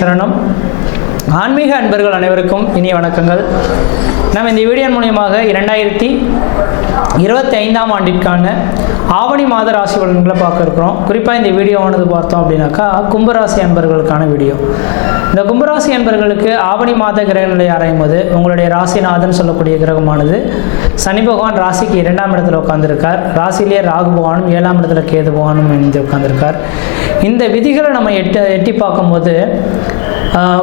சரணம். ஆன்மீக அன்பர்கள் அனைவருக்கும் இனிய வணக்கங்கள். நம்ம இந்த வீடியோ மூலியமாக 2025ஆம் ஆண்டிற்கான ஆவணி மாத ராசி பலன்களை பார்க்க இருக்கிறோம். குறிப்பாக இந்த வீடியோவானது பார்த்தோம் அப்படின்னாக்கா கும்பராசி அன்பர்களுக்கான வீடியோ. இந்த கும்பராசி அன்பர்களுக்கு ஆவணி மாத கிரகநிலை ஆராயும் போது உங்களுடைய ராசிநாதன் சொல்லக்கூடிய கிரகமானது சனி பகவான் ராசிக்கு 2ஆம் இடத்துல உட்கார்ந்துருக்கார். ராசிலேயே ராகு பகவானும் 7ஆம் இடத்துல கேது பகவானும் இணைந்து உட்கார்ந்துருக்கார். இந்த விதிகளை நம்ம எட்டி பார்க்கும்போது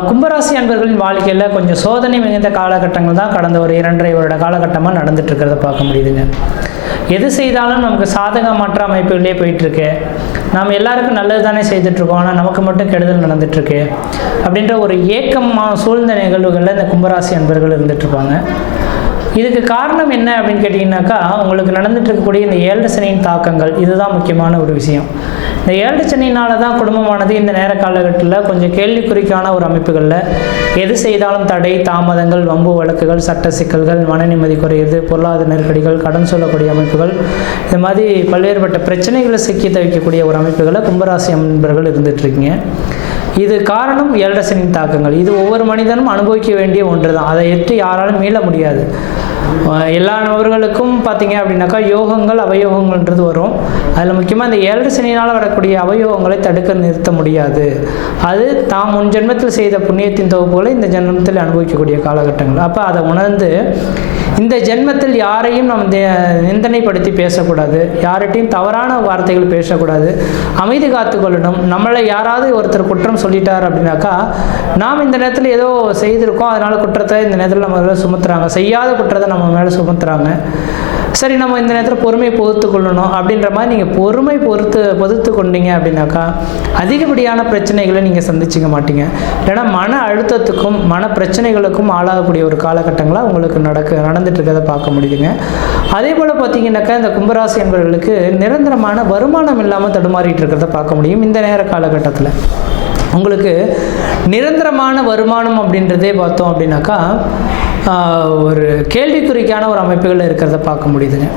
கும்பராசி அன்பர்களின் வாழ்க்கையில் கொஞ்சம் சோதனை மிகுந்த காலகட்டங்கள் தான் கடந்த ஒரு 2.5 வருட காலகட்டமாக நடந்துட்டு இருக்கிறத பார்க்க முடியுதுங்க. எது செய்தாலும் நமக்கு சாதகமற்ற அமைப்புகளே போயிட்டுருக்கு. நாம் எல்லாருக்கும் நல்லது தானே செய்துட்ருக்கோம், ஆனால் நமக்கு மட்டும் கெடுதல் நடந்துட்டுருக்கு அப்படின்ற ஒரு ஏக்கமான சூழ்ந்த நிகழ்வுகளில் இந்த கும்பராசி அன்பர்கள் இருந்துகிட்ருப்பாங்க. இதுக்கு காரணம் என்ன அப்படின்னு கேட்டிங்கனாக்கா, உங்களுக்கு நடந்துட்டு இருக்கக்கூடிய இந்த 7 சனியின் தாக்கங்கள், இதுதான் முக்கியமான ஒரு விஷயம். இந்த 7 சனியினால தான் குடும்பமானது இந்த நேர காலகட்டத்தில் கொஞ்சம் கேள்விக்குறிக்கான ஒரு அமைப்புகளில் எது செய்தாலும் தடை, தாமதங்கள், வம்பு வழக்குகள், சட்ட சிக்கல்கள், மன நிம்மதி குறையுது, பொருளாதார நெருக்கடிகள், கடன் சொல்லக்கூடிய அமைப்புகள், இது மாதிரி பல்வேறுபட்ட பிரச்சனைகளை சிக்கி தவிக்கக்கூடிய ஒரு அமைப்புகளை கும்பராசி அன்பர்கள் இருந்துகிட்ருக்கீங்க. இது காரணம் 7 சனியின் தாக்கங்கள். இது ஒவ்வொரு மனிதனும் அனுபவிக்க வேண்டிய ஒன்று தான். அதை எட்டு யாராலும் மீள முடியாது. எல்லா நபர்களுக்கும் பார்த்தீங்க அப்படின்னாக்கா யோகங்கள் அவயோகங்கள்ன்றது வரும். அதில் முக்கியமாக இந்த 7 சனியினால் வரக்கூடிய அவயோகங்களை தடுக்க நிறுத்த முடியாது. அது தாம் முன் ஜென்மத்தில் செய்த புண்ணியத்தின் தொகுப்புகளை இந்த ஜென்மத்தில் அனுபவிக்கக்கூடிய காலகட்டங்கள். அப்போ அதை உணர்ந்து இந்த ஜென்மத்தில் யாரையும் நம்ம நிந்தனைப்படுத்தி பேசக்கூடாது, யார்கிட்டையும் தவறான வார்த்தைகள் பேசக்கூடாது, அமைதி காத்துக்கொள்ளணும். நம்மளை யாராவது ஒருத்தர் குற்றம் சொல்லிட்டார் அப்படின்னாக்கா, நாம் இந்த நேரத்தில் ஏதோ செய்திருக்கோம், அதனால் குற்றத்தை இந்த நேரத்தில் நம்ம மேலே சுமத்துறாங்க, செய்யாத குற்றத்தை நம்ம மேலே சுமத்துறாங்க. சரி, நம்ம இந்த நேரத்தில் பொறுமையை பொறுத்து கொள்ளணும் அப்படின்ற மாதிரி நீங்கள் பொறுமை பொறுத்து கொண்டீங்க அப்படின்னாக்கா அதிகப்படியான பிரச்சனைகளை நீங்கள் சந்திச்சிக்க மாட்டீங்க. இல்லைன்னா மன அழுத்தத்துக்கும் மன பிரச்சனைகளுக்கும் ஆளாகக்கூடிய ஒரு காலகட்டங்களாக உங்களுக்கு நடந்துட்டு இருக்கிறத பார்க்க முடியுதுங்க. அதே போல் பார்த்தீங்கன்னாக்கா இந்த கும்பராசி என்பவர்களுக்கு நிரந்தரமான வருமானம் இல்லாமல் தடுமாறிட்டு இருக்கிறத பார்க்க முடியும். இந்த நேர காலகட்டத்தில் உங்களுக்கு நிரந்தரமான வருமானம் அப்படின்றதே பார்த்தோம் அப்படின்னாக்கா ஒரு கேள்விக்குறிக்கான ஒரு அமைப்புகள் இருக்கிறத பார்க்க முடியுதுங்க.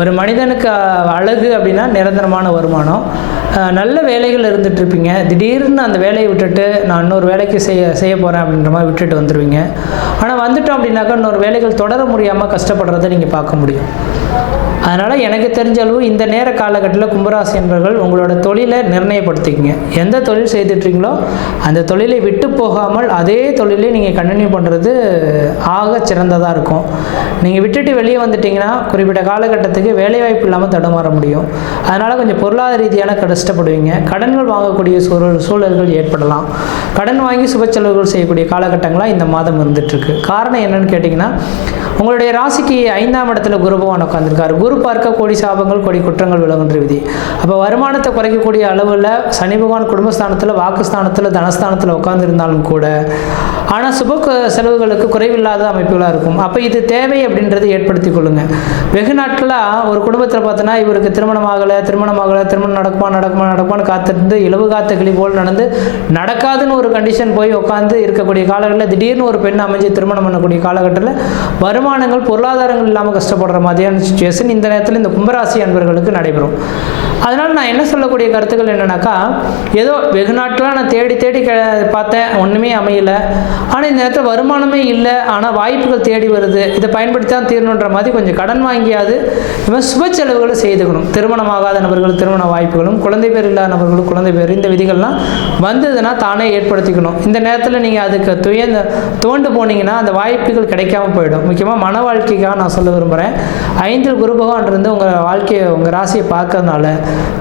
ஒரு மனிதனுக்கு அழகு அப்படின்னா நிரந்தரமான வருமானம். நல்ல வேலைகள் இருந்துகிட்ருப்பீங்க, திடீர்னு அந்த வேலையை விட்டுட்டு நான் இன்னொரு வேலைக்கு செய்ய போகிறேன் அப்படின்ற மாதிரி விட்டுட்டு வந்துடுவீங்க. ஆனால் வந்துட்டோம் அப்படின்னாக்கா இன்னொரு வேலைகள் தொடர முடியாமல் கஷ்டப்படுறதை நீங்கள் பார்க்க முடியும். அதனால் எனக்கு தெரிஞ்ச அளவு இந்த நேர காலகட்டத்தில் கும்பராசி என்பவர்கள் உங்களோட தொழிலை நிர்ணயப்படுத்திக்கிங்க. எந்த தொழில் செய்துட்ருக்கீங்களோ அந்த தொழிலை விட்டு போகாமல் அதே தொழிலை நீங்கள் கண்டினியூ பண்ணுறது ஆக சிறந்ததாக இருக்கும். நீங்கள் விட்டுட்டு வெளியே வந்துட்டிங்கன்னா குறிப்பிட்ட காலகட்டத்துக்கு வேலைவாய்ப்பு இல்லாமல் தடுமாற முடியும். அதனால் கொஞ்சம் பொருளாதார ரீதியான கஷ்டப்படுவீங்க. கடன்கள் வாங்கக்கூடிய சூழல்கள் ஏற்படலாம். கடன் வாங்கி சுப செலவுகள் செய்யக்கூடிய காலகட்டங்களாக இந்த மாதம் இருந்துகிட்ருக்கு. காரணம் என்னன்னு கேட்டிங்கன்னா, உங்களுடைய ராசிக்கு 5ஆம் இடத்துல குரு பகவான் உட்காந்துருக்காரு. குரு பார்க்க கோடி சாபங்கள் கோடி குற்றங்கள் விலகுன்ற விதி. அப்போ வருமானத்தை குறைக்கக்கூடிய அளவில் சனி பகவான் குடும்பஸ்தானத்தில், வாக்குஸ்தானத்தில், தனஸ்தானத்தில் உட்கார்ந்துருந்தாலும் கூட ஆனால் சுப செலவுகளுக்கு குறைவில்லாத அமைப்புகளாக இருக்கும். அப்போ இது தேவை அப்படின்றத ஏற்படுத்தி கொள்ளுங்க. வெகு நாட்களாக ஒரு குடும்பத்தில் பார்த்தோன்னா இவருக்கு திருமணம் நடக்குமான்னு காத்திருந்து இலவு காத்த கிளி போல் நடக்காதுன்னு ஒரு கண்டிஷன் போய் உட்காந்து இருக்கக்கூடிய காலகட்டத்தில் திடீர்னு ஒரு பெண் அமைஞ்சு திருமணம் பண்ணக்கூடிய காலகட்டத்தில் வருமானங்கள் பொருளாதாரங்கள் இல்லாமல் கஷ்டப்படுற மாதிரியான சுச்சுவேஷன் இந்த நேரத்தில் இந்த கும்பராசி அன்பர்களுக்கு நடைபெறும். அதனால் நான் என்ன சொல்லக்கூடிய கருத்துக்கள் என்னன்னாக்கா, ஏதோ வெகு நாட்களாக நான் தேடி பார்த்தேன், ஒன்றுமே அமையலை. ஆனால் இந்த நேரத்தில் வருமானமே இல்லை, ஆனால் வாய்ப்புகள் தேடி வருது, இதை பயன்படுத்தி தான் தீரணுன்ற மாதிரி கொஞ்சம் கடன் வாங்கியாவது இவன் சுப செலவுகளை செய்துக்கணும். திருமணமாகாத நபர்கள் திருமண வாய்ப்புகளும், குழந்தை பேர் இல்லாத நபர்களும் குழந்தை பேர், இந்த விதிகள்லாம் வந்ததுன்னா தானே ஏற்படுத்திக்கணும். இந்த நேரத்தில் நீங்கள் அதுக்கு துவண்டு போனீங்கன்னா அந்த வாய்ப்புகள் கிடைக்காம போயிடும். முக்கியமாக மன வாழ்க்கைக்காக நான் சொல்ல விரும்புகிறேன். 5 குரு பகவான் இருந்து உங்கள் ராசியை பார்க்கறதுனால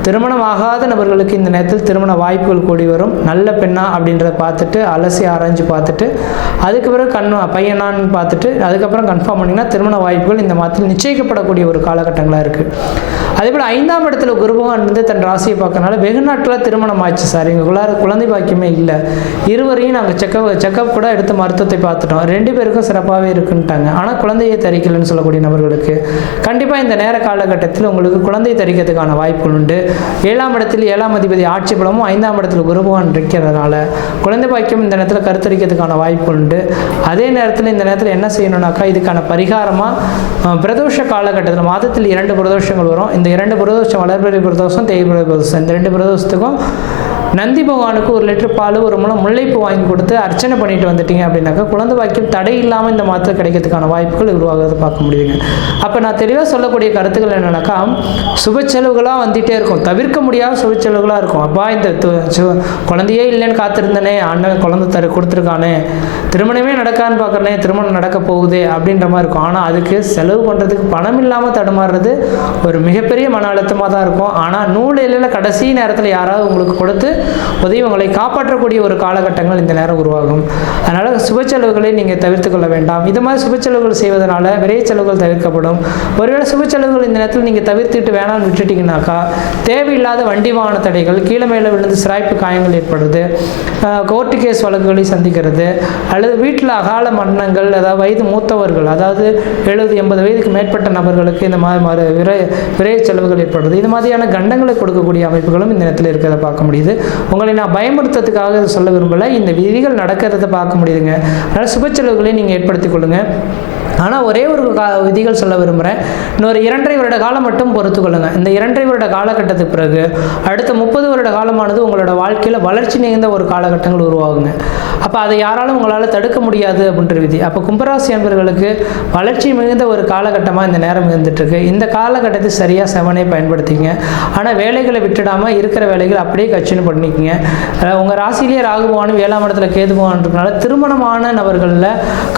திருமணம் ஆகாத நபர்களுக்கு இந்த நேரத்தில் திருமண வாய்ப்புகள் கூடி வரும். நல்ல பெண்ணா அப்படின்றத பார்த்துட்டு அலசி ஆராய்ஞ்சு பார்த்துட்டு அதுக்கு பிறகு பையனான்னு பார்த்துட்டு அதுக்கப்புறம் கன்ஃபார்ம் பண்ணிங்கன்னா திருமண வாய்ப்புகள் இந்த மாதத்தில் நிச்சயிக்கப்படக்கூடிய ஒரு காலகட்டங்களாக இருக்குது. அதே போல் 5ஆம் இடத்துல குரு பகவான் இருந்து தன் ராசியை பார்க்கறதுனால வெகு நாட்களாக திருமணம் ஆச்சு சார், எங்களுக்குள்ளார குழந்தை பாக்கியமே இல்லை, இருவரையும் நாங்கள் செக்கப் கூட எடுத்து மருத்துவத்தை பார்த்துட்டோம், 2 பேருக்கும் சிறப்பாகவே இருக்குன்ட்டாங்க, ஆனால் குழந்தையை தரிக்கலைன்னு சொல்லக்கூடிய நபர்களுக்கு கண்டிப்பாக இந்த நேர காலகட்டத்தில் உங்களுக்கு குழந்தை தரிக்கிறதுக்கான வாய்ப்புகள் உண்டு. 7ஆம் இடத்தில் 7ஆம் அதிபதி ஆட்சி பலமும் 5ஆம் இடத்தில் குரு பகவான் இருக்கிறதுனால குழந்தை பாக்கியம் இந்த நேரத்தில் கருத்தரிக்கிறதுக்கான வாய்ப்பு உண்டு. அதே நேரத்தில் இந்த நேரத்தில் என்ன செய்யணும்னாக்கா, இதுக்கான பரிகாரமாக பிரதோஷ காலகட்டத்தில் மாதத்தில் 2 பிரதோஷங்கள் வரும். இந்த 2 பிரதோஷம், வளர்பிறை பிரதோஷம், தேய்பிறை பிரதோஷம், இந்த 2 பிரதோஷத்துக்கும் நந்தி பகவானுக்கு 1 லிட்டர் பால், 1 முழம் முல்லைப்பூ வாங்கி கொடுத்து அர்ச்சனை பண்ணிட்டு வந்துட்டீங்க அப்படின்னாக்கா குழந்தை பாக்கியம் தடை இல்லாமல் இந்த மாதத்தில் கிடைக்கிறதுக்கான வாய்ப்புகள் உருவாகிறத பார்க்க முடியுதுங்க. அப்போ நான் தெளிவாக சொல்லக்கூடிய கருத்துக்கள் என்னன்னாக்கா, சுப செலவுகளாக வந்துகிட்டே இருக்கும், தவிர்க்க முடியாத சுப செலவுகளாக இருக்கும். அப்பா இந்த குழந்தையே இல்லைன்னு காத்திருந்தனே, அண்ணன் குழந்தை கொடுத்துருக்கானே, திருமணமே நடக்கான்னு பார்க்குறனே, திருமணம் நடக்க போகுது அப்படின்ற மாதிரி இருக்கும். ஆனால் அதுக்கு செலவு பண்ணுறதுக்கு பணம் இல்லாமல் தடுமாறுறது ஒரு மிகப்பெரிய மன அழுத்தமாக தான் இருக்கும். ஆனால் நூலில் கடைசி நேரத்தில் யாராவது உங்களுக்கு கொடுத்து உதவி உங்களை காப்பாற்றக்கூடிய ஒரு காலகட்டங்கள் இந்த நேரம் உருவாகும். அதனால் சுப செலவுகளை நீங்கள் தவிர்த்து கொள்ள வேண்டாம். இது மாதிரி சுப செலவுகள் செய்வதனால விரைய செலவுகள் தவிர்க்கப்படும். ஒருவேளை சுப செலவுகள் இந்த நேரத்தில் நீங்கள் தவிர்த்துட்டு வேணாம்னு விட்டுட்டீங்கன்னாக்கா தேவையில்லாத வண்டி வாகன தடைகள், கீழே மேலே விழுந்து சிராய்ப்பு காயங்கள் ஏற்படுது, கோர்ட்டு கேஸ் வழக்குகளை சந்திக்கிறது, அல்லது வீட்டில் அகால மரணங்கள், அதாவது வயது மூத்தவர்கள், அதாவது 70-80 வயதுக்கு மேற்பட்ட நபர்களுக்கு இந்த மாதிரி விரைய செலவுகள் ஏற்படுறது, இது மாதிரியான கண்டங்களை கொடுக்கக்கூடிய அமைப்புகளும் இந்த நேரத்தில் இருக்கிறத பார்க்க முடியுது. உங்களை நான் பயமுறுத்துறதுக்காக சொல்ல விரும்பலை, இந்த விதிகள் நடக்கிறத பார்க்க முடியுதுங்க. அதனால் சுப செலவுகளை நீங்கள் ஏற்படுத்திக் கொள்ளுங்கள். ஆனால் ஒரே ஒரு விதிகள் சொல்ல விரும்புகிறேன். இன்னொரு 2.5 வருட காலம் மட்டும் பொறுத்து கொள்ளுங்கள். இந்த 2.5 வருட காலகட்டத்துக்கு பிறகு அடுத்த 30 வருட காலமானது உங்களோட வாழ்க்கையில் வளர்ச்சி நிறைந்த ஒரு காலகட்டங்கள் உருவாகுங்க. அப்போ அதை யாராலும் உங்களால் தடுக்க முடியாது அப்படின்ற விதி. அப்போ கும்பராசி அன்பர்களுக்கு வளர்ச்சி மிகுந்த ஒரு காலகட்டமாக இந்த நேரம் இருந்துகிட்ருக்கு. இந்த காலகட்டத்தை சரியாக செவனே பயன்படுத்திங்க. ஆனால் வேலைகளை விட்டுடாமல் இருக்கிற வேலைகள் அப்படியே கச்சின்னு பண்ணிக்கங்க. உங்கள் ராசிலேயே ராகுபவானும் 7ஆம் இடத்துல கேதுபவான்றதுனால திருமணமான நபர்களில்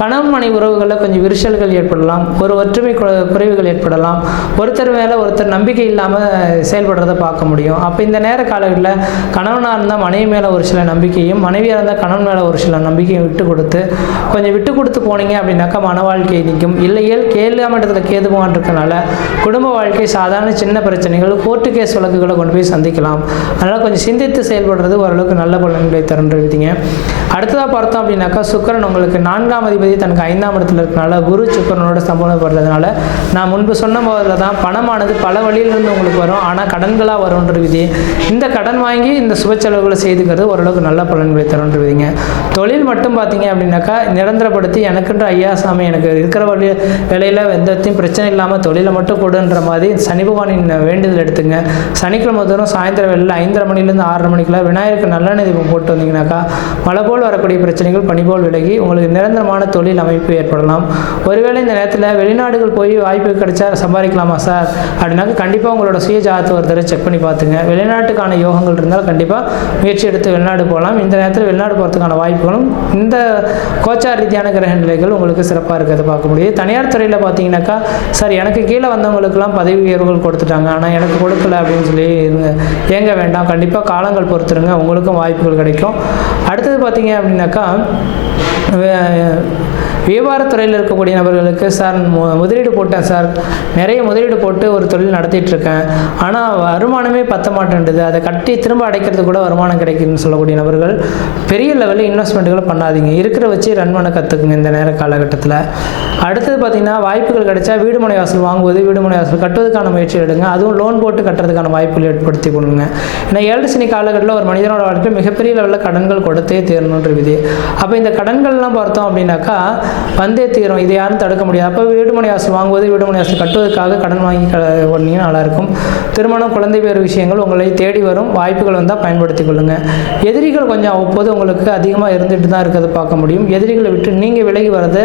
கணவன் மனைவி உறவுகளில் கொஞ்சம் விரிசல்கள் ஏற்படலாம், ஒரு ஒற்றுமை குறைவுகள் ஏற்படலாம், ஒருத்தர் மேலே ஒருத்தர் நம்பிக்கை இல்லாமல் செயல்படுறதை பார்க்க முடியும். அப்போ இந்த நேர காலங்களில் கணவனாக இருந்தால் மனைவி மேலே ஒரு சில நம்பிக்கையும், மனைவியாக இருந்தால் கணவன் மேலே ஒரு சில நம்பிக்கையும் விட்டு கொடுத்து போனீங்க அப்படின்னாக்கா மன வாழ்க்கை நிற்கும். இல்லையேல் 7ஆம் இடத்துல கேதுபவான் இருக்கனால குடும்ப வாழ்க்கை சாதாரண சின்ன பிரச்சனைகள், கோர்ட்டு கேஸ் வழக்குகளை கொண்டு போய் சந்திக்கலாம். அதனால் கொஞ்சம் சிந்தித்து செயல்படுறது ஓரளவுக்கு நல்ல பலன்களை தருன்றீங்க. அடுத்ததாக பார்த்தோம் அப்படின்னாக்கா சுக்கிரன் உங்களுக்கு 4ஆம் அதிபதி தனக்கு 5ஆம் இடத்துல இருக்கனால குரு சுக்கிரனோட சம்பந்தப்படுறதுனால நான் முன்பு சொன்ன போதில் தான் பணமானது பல வழியிலிருந்து உங்களுக்கு வரும், ஆனால் கடன்களாக வரும்ன்ற விதி. இந்த கடன் வாங்கி இந்த சுப செலவுகளை செய்துக்கிறது ஓரளவுக்கு நல்ல பலன்களை தரும்ன்ற விதிங்க. தொழில் மட்டும் பார்த்தீங்க அப்படின்னாக்கா நிரந்தரப்படுத்தி எனக்குன்ற ஐயா சாமி எனக்கு இருக்கிற வேலையில் எந்தத்தையும் பிரச்சனை இல்லாமல் தொழிலை மட்டும் கொடுன்ற மாதிரி சனி பகவானின் வேண்டுதல் எடுத்துங்க. சனிக்கிழமை தோறும் சாயந்தர வேலையில் 5:30 மணிலேருந்து 6:30 மணிக்குள்ள விநாயகருக்கு நல்லெண்ணெய் தீபம் போட்டு வந்தீங்கன்னாக்கா மழை போல் வரக்கூடிய பிரச்சனைகள் பனி போல் விலகி உங்களுக்கு நிரந்தரமான தொழில் அமைப்பு ஏற்படலாம். ஒருவேளை இந்த நேரத்தில் வெளிநாடுகள் போய் வாய்ப்பு கிடைச்சா சம்பாதிக்கலாமா சார் அப்படின்னாக்க கண்டிப்பாக உங்களோட சுய ஜாதகத்தை ஒரு தடவை செக் பண்ணி பார்த்துங்க. வெளிநாட்டுக்கான யோகங்கள் இருந்தால் கண்டிப்பாக முயற்சி எடுத்து வெளிநாடு போகலாம். இந்த நேரத்தில் வெளிநாடு போகிறதுக்கான வாய்ப்புகளும் இந்த கோச்சார் ரீதியான கிரக நிலைகள் உங்களுக்கு சிறப்பாக இருக்கிறத பார்க்க முடியுது. தனியார் துறையில் பார்த்தீங்கன்னாக்கா சார் எனக்கு கீழே வந்தவங்களுக்கெல்லாம் பதவி உயர்வுகள் கொடுத்துட்டாங்க, ஆனால் எனக்கு கொடுக்கல அப்படின்னு சொல்லி ஏங்க வேண்டாம், கண்டிப்பாக காலங்கள் பொறுத்துருங்க, உங்களுக்கும் வாய்ப்புகள் கிடைக்கும். அடுத்தது பார்த்தீங்க அப்படின்னாக்கா வியாபாரத்துறையில் இருக்கக்கூடிய நபர்களுக்கு சார் முதலீடு போட்டேன் சார், நிறைய முதலீடு போட்டு ஒரு தொழில் நடத்திட்டுருக்கேன், ஆனால் வருமானமே பத்த மாட்டேன்றது, அதை கட்டி திரும்ப அடைக்கிறது கூட வருமானம் கிடைக்குதுன்னு சொல்லக்கூடிய நபர்கள் பெரிய லெவலில் இன்வெஸ்ட்மெண்ட்டுகளை பண்ணாதீங்க, இருக்கிற வச்சு ரன் பண்ண கற்றுக்குங்க இந்த நேர காலகட்டத்தில். அடுத்தது பார்த்திங்கன்னா வாய்ப்புகள் கிடைச்சா வீடு மனை வாசல் வாங்குவது, வீடு மனை வாசல் கட்டுவதற்கான முயற்சி எடுங்க. அதுவும் லோன் போட்டு கட்டுறதுக்கான வாய்ப்புகள் ஏற்படுத்தி கொடுங்க. ஏன்னா 7 சனி காலகட்டத்தில் ஒரு மனிதனோட வாழ்க்கையில் மிகப்பெரிய லெவலில் கடன்கள் கொடுத்தே தீரணுன்ற விதி. அப்போ இந்த கடன்கள்லாம் பார்த்தோம் அப்படின்னாக்கா வந்தே தீரும், இதை யாரும் தடுக்க முடியாது. அப்போ வீடுமனை வாசல் வாங்குவது, வீடுமனை வாசல் கட்டுவதற்காக கடன் வாங்கி பண்ணிங்கன்னா நல்லாயிருக்கும். திருமணம், குழந்தை பேர் விஷயங்கள் உங்களை தேடி வரும், வாய்ப்புகள் வந்தால் பயன்படுத்தி கொள்ளுங்கள். எதிரிகள் கொஞ்சம் அவ்வப்போது உங்களுக்கு அதிகமாக இருந்துட்டு தான் இருக்கிறத பார்க்க முடியும். எதிரிகளை விட்டு நீங்கள் விலகி வர்றது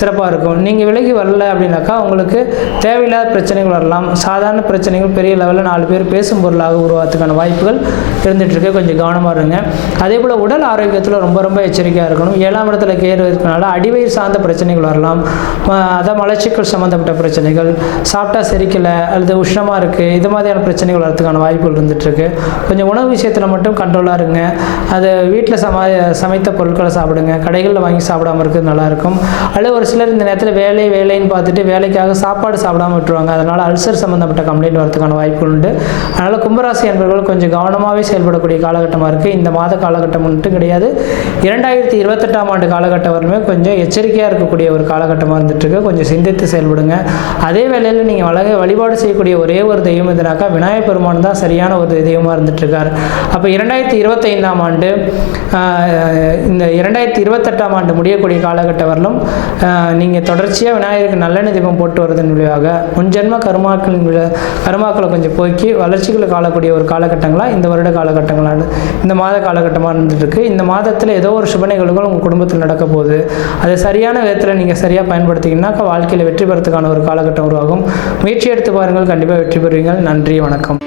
சிறப்பாக இருக்கும். நீங்கள் விலகி வரல அப்படின்னாக்கா உங்களுக்கு தேவையில்லாத பிரச்சனைகள் வரலாம். சாதாரண பிரச்சனைகள் பெரிய லெவலில் 4 பேர் பேசும் பொருளாக உருவாகிறதுக்கான வாய்ப்புகள் இருந்துகிட்ருக்கு, கொஞ்சம் கவனமாக இருங்க. அதே போல் உடல் ஆரோக்கியத்தில் ரொம்ப எச்சரிக்கையாக இருக்கணும். 7ஆம் இடத்துல கேது இருக்கனால அடிவயிறு சார்ந்த பிரச்சனைகள் வரலாம். அதான் மலச்சிக்கல் சம்மந்தப்பட்ட பிரச்சனைகள், சாப்பிட்டா செரிக்கலை அல்லது உஷ்ணமாக இருக்குது, இது மாதிரியான பிரச்சனைகள் வரதுக்கான வாய்ப்புகள் இருந்துகிட்ருக்கு. கொஞ்சம் உணவு விஷயத்தில் மட்டும் கண்ட்ரோலாக இருங்க. அது வீட்டில் சமைத்த பொருட்களை சாப்பிடுங்க, கடைகளில் வாங்கி சாப்பிடாமல் இருக்கிறது நல்லாயிருக்கும். அல்லது ஒரு சிலர் இந்த நேரத்தில் வேலைன்னு பார்த்துட்டு வேலைக்காக சாப்பாடு சாப்பிடாமல் விட்டுருவாங்க, அதனால் அல்சர் சம்மந்தப்பட்ட கம்ப்ளைண்ட் வரதுக்கான வாய்ப்புகள் உண்டு. அதனால் கும்பராசி என்பவர்கள் கொஞ்சம் கவனமாகவே செயல்படக்கூடிய காலகட்டமாக இருக்குது. இந்த மாத காலகட்டம் மட்டும் கிடையாது, 2028ஆம் ஆண்டு காலகட்டம் வரலுமே கொஞ்சம் எச்சரிக்கையாக திருப்தியாக இருக்கக்கூடிய ஒரு காலகட்டமாக இருந்துகிட்ருக்கு. கொஞ்சம் சிந்தித்து செயல்படுங்க. அதே வேளையில் நீங்கள் வழிபாடு செய்யக்கூடிய ஒரே ஒரு தெய்வம் எதுனாக்கா விநாயகப் பெருமான் தான் சரியான ஒரு தெய்வமாக இருந்துகிட்ருக்கார். அப்போ 2025ஆம் ஆண்டு இந்த 2028ஆம் ஆண்டு முடியக்கூடிய காலகட்டம் வரலும் நீங்கள் தொடர்ச்சியாக விநாயகருக்கு நல்லெண்ணெய் தீபம் போட்டு வருவதன் விளைவாக முன்ஜென்ம கருமாக்களை கொஞ்சம் போக்கி வளர்ச்சிகளை காணக்கூடிய ஒரு காலகட்டங்களாக இந்த வருட காலகட்டங்களான இந்த மாத காலகட்டமாக இருந்துகிட்ருக்கு. இந்த மாதத்தில் ஏதோ ஒரு சுப நிகழ்வுகள் உங்கள் குடும்பத்தில் நடக்க போகுது. அதை சரியான விதத்தில் நீங்கள் சரியாக பயன்படுத்திங்கன்னா வாழ்க்கையில் வெற்றி பெறத்துக்கான ஒரு காலகட்டம் உருவாகும். முயற்சி எடுத்து பாருங்கள், கண்டிப்பாக வெற்றி பெறுவீங்கள். நன்றி, வணக்கம்.